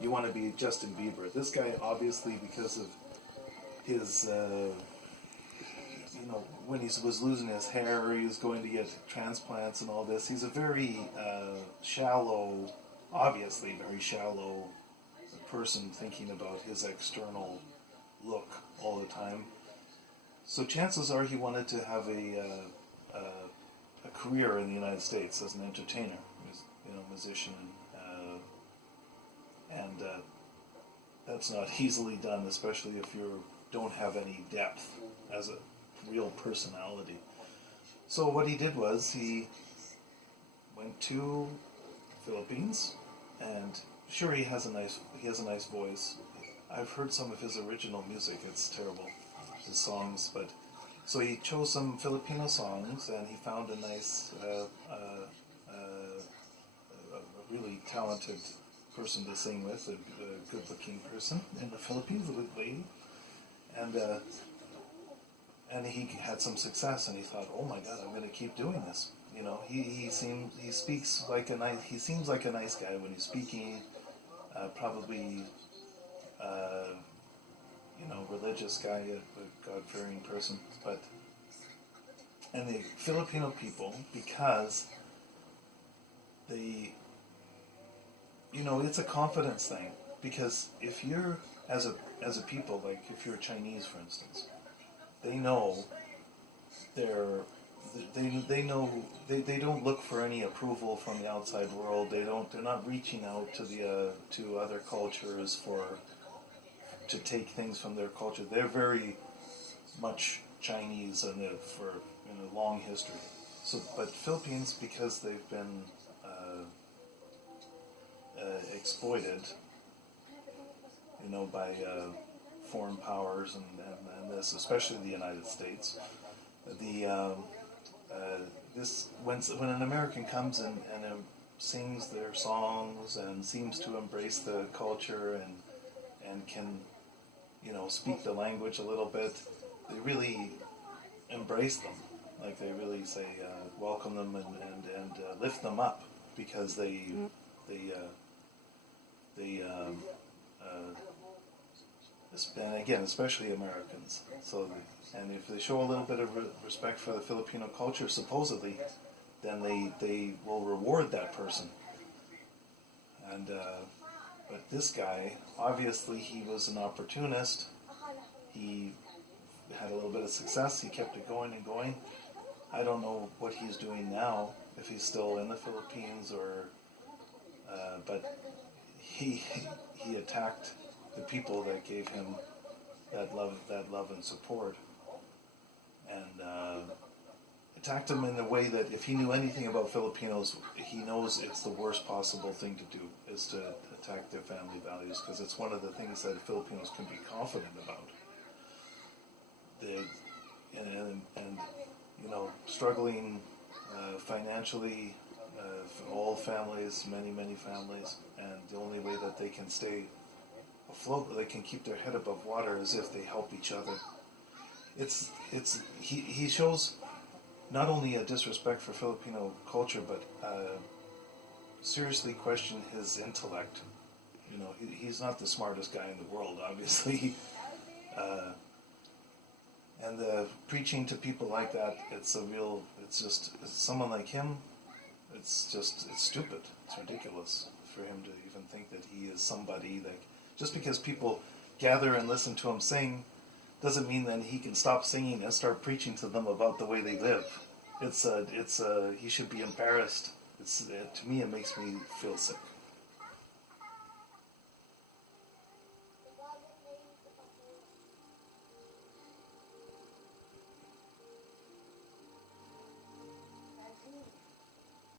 you want to be Justin Bieber. This guy, obviously, because of his, when he was losing his hair, he was going to get transplants and all this. He's a very shallow, obviously very shallow person, thinking about his external look all the time. So chances are he wanted to have a career in the United States as an entertainer, musician, and that's not easily done, especially if you don't have any depth as a real personality. So what he did was he went to Philippines, and sure, he has a nice voice. I've heard some of his original music. It's terrible, his songs, but so he chose some Filipino songs, and he found a nice, a really talented person to sing with, a good-looking person in the Philippines, a good lady, and he had some success, and he thought, oh my God, I'm going to keep doing this. He seems like a nice guy when he's speaking. Probably, religious guy, a God-fearing person. And the Filipino people, because they, it's a confidence thing. Because if you're as a people, like if you're Chinese, for instance, they know they know they don't look for any approval from the outside world. They're not reaching out to other cultures to take things from their culture. They're very much Chinese in a long history. So, but Philippines, because they've been exploited, by foreign powers and this, especially the United States. When an American comes and sings their songs and seems to embrace the culture and can speak the language a little bit, they really embrace them. Like they really say welcome them and lift them up, because and again, especially Americans. So, and if they show a little bit of respect for the Filipino culture, supposedly, then they will reward that person. And but this guy, obviously, he was an opportunist. He had a little bit of success. He kept it going and going. I don't know what he's doing now, if he's still in the Philippines or, but he attacked the people that gave him that love and support, and attacked them in a way that if he knew anything about Filipinos, he knows it's the worst possible thing to do, is to attack their family values, because it's one of the things that Filipinos can be confident about. Struggling financially, all families, many families, and the only way that they can stay afloat, they can keep their head above water, is if they help each other. He shows not only a disrespect for Filipino culture, but seriously question his intellect. He's not the smartest guy in the world, obviously. And preaching to people like that, it's someone like him, it's stupid. It's ridiculous for him to even think that he is somebody. Like, just because people gather and listen to him sing doesn't mean that he can stop singing and start preaching to them about the way they live. He should be embarrassed. To me, it makes me feel sick.